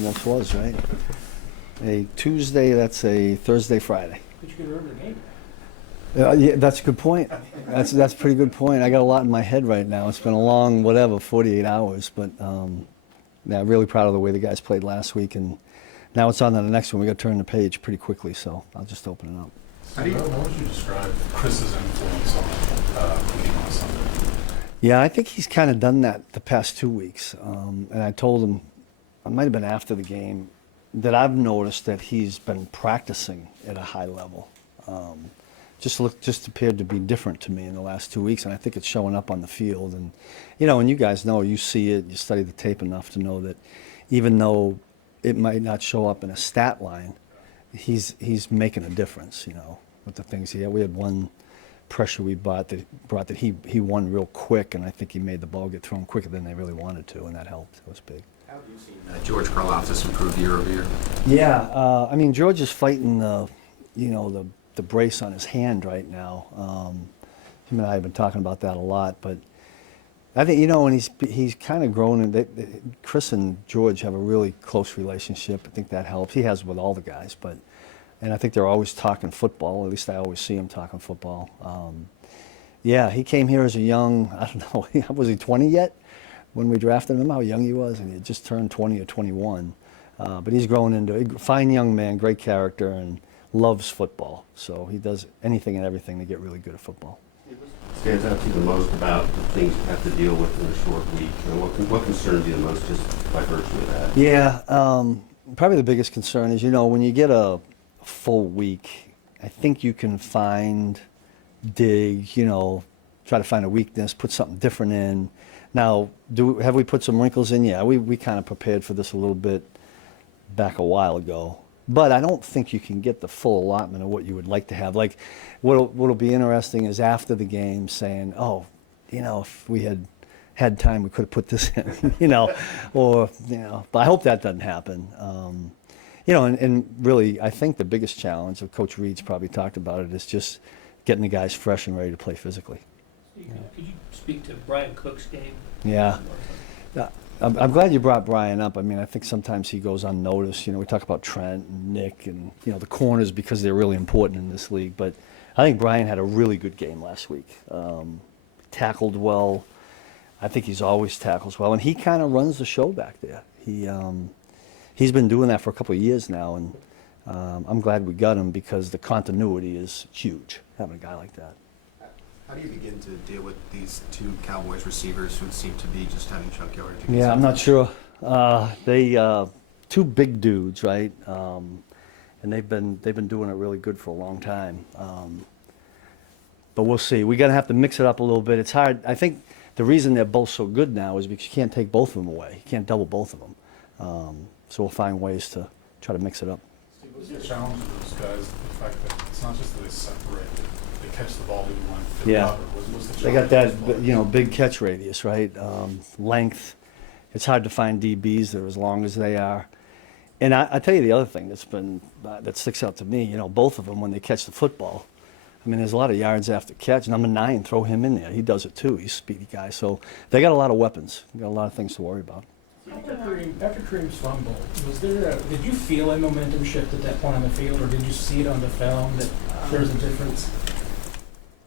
almost was, right? A Tuesday, that's a Thursday, Friday. But you could remember the game. Yeah, that's a good point. That's a pretty good point. I got a lot in my head right now. It's been a long, 48 hours, but yeah, really proud of the way the guys played last week, and now it's on to the next one. We got to turn the page pretty quickly, so I'll just open it up. How would you describe Chris's influence on the game on Sunday? Yeah, I think he's kind of done that the past 2 weeks, and I told him, it might have been after the game, that I've noticed that he's been practicing at a high level. Just appeared to be different to me in the last 2 weeks, and I think it's showing up on the field. And and you guys know, you see it, you study the tape enough to know that even though it might not show up in a stat line, he's making a difference. With the things he had. We had one pressure we brought that he won real quick, and I think he made the ball get thrown quicker than they really wanted to, and that helped. It was big. How have you seen George Karlaftis improve year over year? Yeah, I mean, George is fighting the brace on his hand right now. Him and I have been talking about that a lot, but I think, and he's kind of grown, and Chris and George have a really close relationship. I think that helps. He has with all the guys, and I think they're always talking football. At least I always see him talking football. Yeah, he came here as a young, I don't know, was he 20 yet when we drafted him? How young he was, and he had just turned 20 or 21. But he's grown into a fine young man, great character, and loves football. So he does anything and everything to get really good at football. Stands out to you the most about the things you have to deal with in a short week? And what concerns you the most just by virtue of that? Yeah, probably the biggest concern is, when you get a full week, I think you can dig, try to find a weakness, put something different in. Now, have we put some wrinkles in? Yeah, we kind of prepared for this a little bit back a while ago. But I don't think you can get the full allotment of what you would like to have. Like, what'll be interesting is after the game saying, if we had time, we could have put this in, but I hope that doesn't happen. And really, I think the biggest challenge, Coach Reed's probably talked about it, is just getting the guys fresh and ready to play physically. Could you speak to Brian Cook's game? Yeah. I'm glad you brought Brian up. I mean, I think sometimes he goes unnoticed. We talk about Trent and Nick and, the corners because they're really important in this league. But I think Brian had a really good game last week. Tackled well. I think he's always tackles well. And he kind of runs the show back there. He's been doing that for a couple of years now. And I'm glad we got him because the continuity is huge, having a guy like that. How do you begin to deal with these two Cowboys receivers who seem to be just having chunk yardage? Yeah, I'm not sure. They two big dudes, right? And they've been doing it really good for a long time. But we'll see. We're gonna have to mix it up a little bit. It's hard. I think the reason they're both so good now is because you can't take both of them away. You can't double both of them. So we'll find ways to try to mix it up. Steve, what's the challenge of those guys? The fact that it's not just that they separate. Catch the ball maybe one foot yeah. up, what's the they got that big catch radius, right? Length. It's hard to find DBs that are as long as they are. And I tell you the other thing that sticks out to me. Both of them when they catch the football. I mean, there's a lot of yards after catch. Number 9, throw him in there. He does it too. He's a speedy guy. So they got a lot of weapons. They got a lot of things to worry about. After Kareem's fumble, did you feel a momentum shift at that point on the field, or did you see it on the film that there was a difference?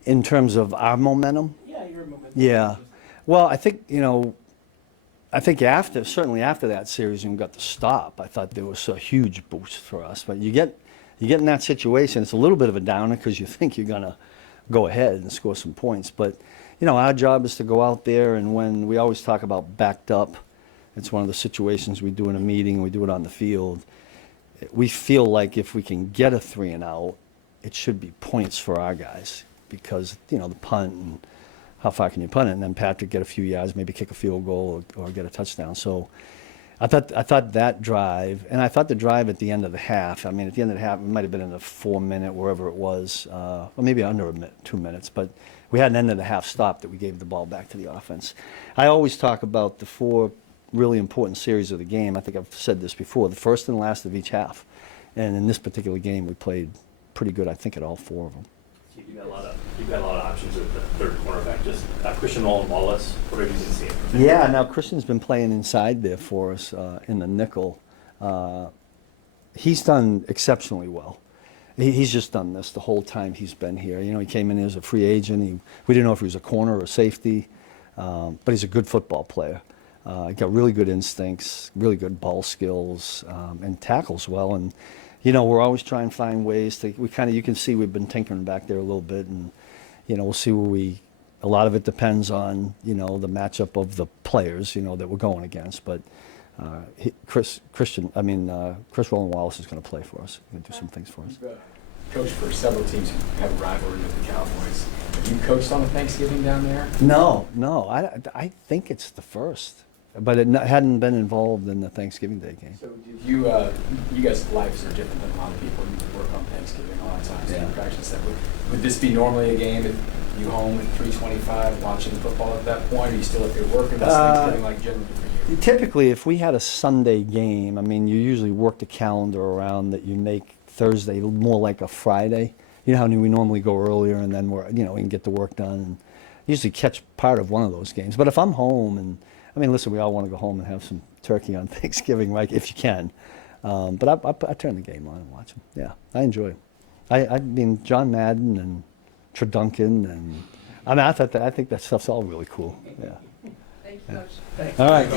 In terms of our momentum? Yeah, your momentum. Yeah. Well, I think, certainly after that series and we got the stop, I thought there was a huge boost for us. But you get in that situation, it's a little bit of a downer because you think you're going to go ahead and score some points. But, our job is to go out there, and when we always talk about backed up, it's one of the situations we do in a meeting, we do it on the field. We feel like if we can get a 3 and out, it should be points for our guys. Because, the punt and how far can you punt it, and then Patrick get a few yards, maybe kick a field goal or get a touchdown. So I thought that drive, and I thought the drive at the end of the half, I mean, at the end of the half, it might have been in the 4-minute, wherever it was, or maybe under 2 minutes, but we had an end of the half stop that we gave the ball back to the offense. I always talk about the 4 really important series of the game. I think I've said this before, the first and last of each half. And in this particular game, we played pretty good, I think, at all 4 of them. You've got a lot of options at the third cornerback. Just Christian Roland-Wallace, what have you been seeing? Yeah, now Christian's been playing inside there for us in the nickel. He's done exceptionally well. He's just done this the whole time he's been here. You know, he came in as a free agent. We didn't know if he was a corner or a safety, but he's a good football player. He got really good instincts, really good ball skills, and tackles well. And you know, we're always trying to find ways to. You can see we've been tinkering back there a little bit, and you know, we'll see where we. A lot of it depends on, you know, the matchup of the players, you know, that we're going against. But Chris Roland-Wallace is going to play for us. He's going to do some things for us. You've coached for several teams who have a rivalry with the Cowboys. Have you coached on a Thanksgiving down there? No. I think it's the first, but it hadn't been involved in the Thanksgiving Day game. So did you, you guys' lives are different than a lot of people who work on Thanksgiving a lot of times. Yeah. You practice that. Would this be normally a game if you home at 3:25 watching football at that point? Or are you still up there working? What's Thanksgiving like generally for you? Typically, if we had a Sunday game, I mean, you usually work the calendar around that. You make Thursday more like a Friday. You know how we normally go earlier, and then we can get the work done and usually catch part of one of those games. But if I'm home, and I mean, listen, we all want to go home and have some turkey on Thanksgiving, right? If you can. But I turn the game on and watch them. Yeah, I enjoy it. I mean, John Madden and Treduncan, and I mean, I think that stuff's all really cool. Yeah. Thank you, Coach. Thanks. All right.